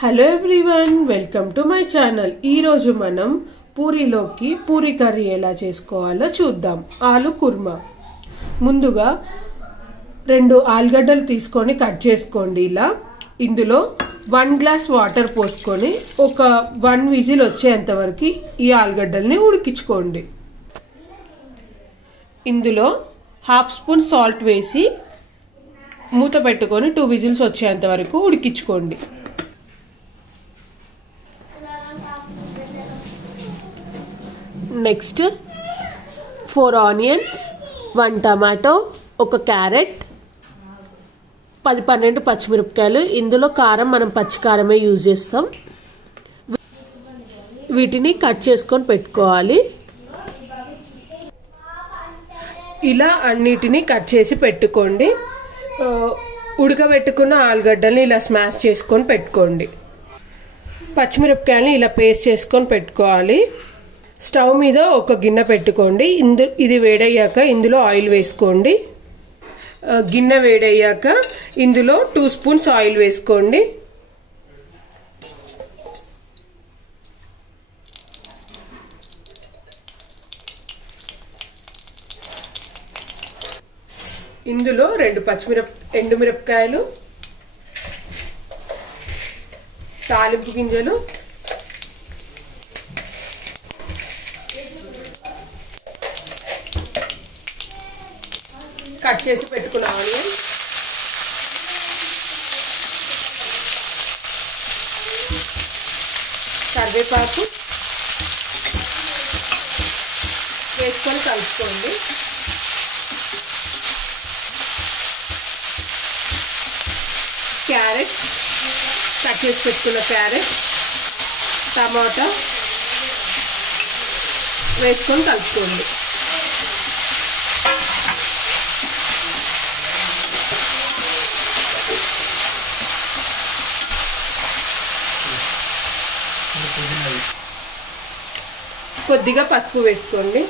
Hello everyone, welcome to my channel. ఈరోజు మనం పూరీలోకి Puri curry ఎలా చేసుకోవాలో చూద్దాం. ఆలు కుర్మా. ముందుగా 2 ఆలుగడ్డలు తీసుకొని కట్ చేసుకోండి. ఇలా ఇందులో 1 గ్లాస్ వాటర్ పోసుకొని ఒక 1 విజిల్ వచ్చేంత వరకు ఈ ఆలుగడ్డల్ని ఉడికించుకోండి. ఇందులో 1/2 స్పూన్ సాల్ట్ వేసి మూత పెట్టుకొని 2 విజిల్స్ వచ్చేంత వరకు ఉడికించుకోండి. నెక్స్ట్ 4 ఆనియన్స్, 1 టమాటో, 1 క్యారెట్, 10-12 పచ్చిమిరపకాయలు. ఇందులో కారం మనం పచ్చి కారమే యూజ్ చేస్తాం. వీటిని కట్ చేసుకొని పెట్టుకోవాలి. ఇలా అన్నిటినీ కట్ చేసి పెట్టుకోండి. ఉడకబెట్టుకున్న ఆలుగడ్డల్ని ఇలా స్మాష్ చేసుకొని పెట్టుకోండి. పచ్చిమిరపకాయలని ఇలా పేస్ట్ చేసుకొని పెట్టుకోవాలి. స్టవ్ మీద ఒక గిన్నె పెట్టుకోండి. ఇది వేడయ్యాక ఇందులో ఆయిల్ వేసుకోండి. గిన్నె వేడయ్యాక ఇందులో 2 స్పూన్స్ ఆయిల్ వేసుకోండి. ఇందులో 2 ఎండుమిరపకాయలు, తాలింపు గింజలు, కట్ చేసి పెట్టుకున్న ఆనియన్, కరివేపాకు వేసుకొని కలుపుకోండి. క్యారెట్, కట్ చేసి పెట్టుకున్న క్యారెట్, టమాటా వేసుకొని కలుపుకోండి. కొద్దిగా పసుపు వేసుకోండి.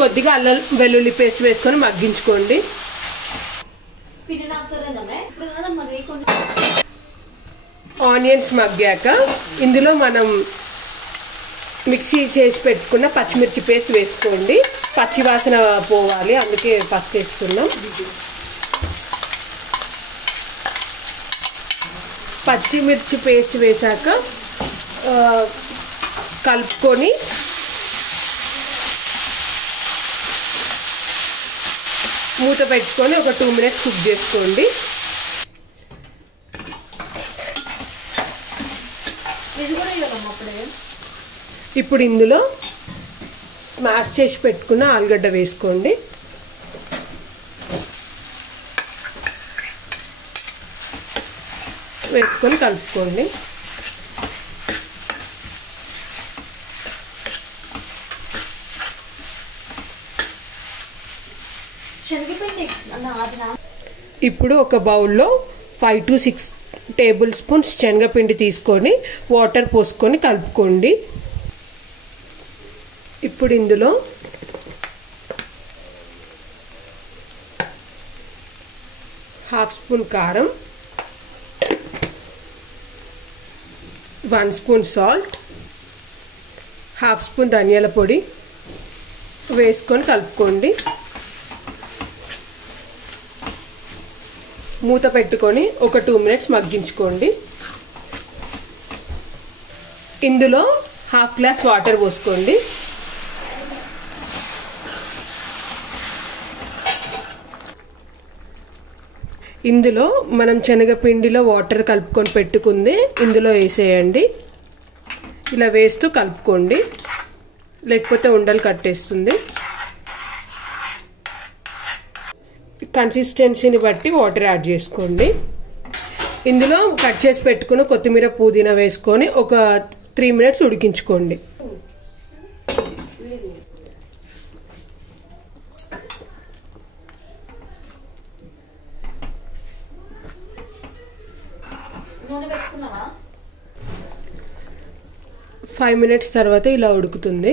కొద్దిగా అల్లం వెల్లుల్లి పేస్ట్ వేసుకొని మగ్గించుకోండి. ఆనియన్స్ మగ్గాక ఇందులో మనం మిక్సీ చేసి పెట్టుకున్న పచ్చిమిర్చి పేస్ట్ వేసుకోండి. పచ్చి వాసన పోవాలి, అందుకే ఫస్ట్ వేస్తున్నాం. పచ్చిమిర్చి పేస్ట్ వేసాక కలుపుకొని మూత పెట్టుకొని ఒక 2 మినిట్స్ కుక్ చేసుకోండి. ఇప్పుడు ఇందులో స్మాష్ చేసి పెట్టుకున్న ఆలుగడ్డ వేసుకోండి. వేసుకొని కలుపుకోండి. ఇప్పుడు ఒక బౌల్లో 5 to 6 టేబుల్ స్పూన్స్ శనగపిండి తీసుకొని వాటర్ పోసుకొని కలుపుకోండి. ఇప్పుడు ఇందులో హాఫ్ స్పూన్ కారం, 1 స్పూన్ సాల్ట్, హాఫ్ స్పూన్ ధనియాల పొడి వేసుకొని కలుపుకోండి. మూత పెట్టుకొని ఒక 2 మినిట్స్ మగ్గించుకోండి. ఇందులో 1/2 గ్లాస్ వాటర్ పోసుకోండి. ఇందులో మనం శనగపిండిలో వాటర్ కలుపుకొని పెట్టుకుంది ఇందులో వేసేయండి. ఇలా వేస్తూ కలుపుకోండి, లేకపోతే ఉండలు కట్టేస్తుంది. కన్సిస్టెన్సీని బట్టి వాటర్ యాడ్ చేసుకోండి. ఇందులో కట్ చేసి పెట్టుకుని కొత్తిమీర, పుదీనా వేసుకొని ఒక 3 మినిట్స్ ఉడికించుకోండి. ఫైవ్ మినిట్స్ తర్వాత ఇలా ఉడుకుతుంది.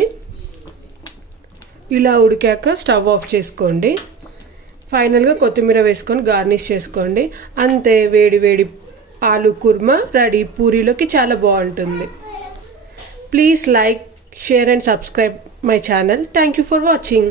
ఇలా ఉడికాక స్టవ్ ఆఫ్ చేసుకోండి. ఫైనల్గా కొత్తిమీర వేసుకొని గార్నిష్ చేసుకోండి. అంతే, వేడి వేడి ఆలు కుర్మా రెడీ. పూరీలోకి చాలా బాగుంటుంది. Please like, share and subscribe my channel. Thank you for watching.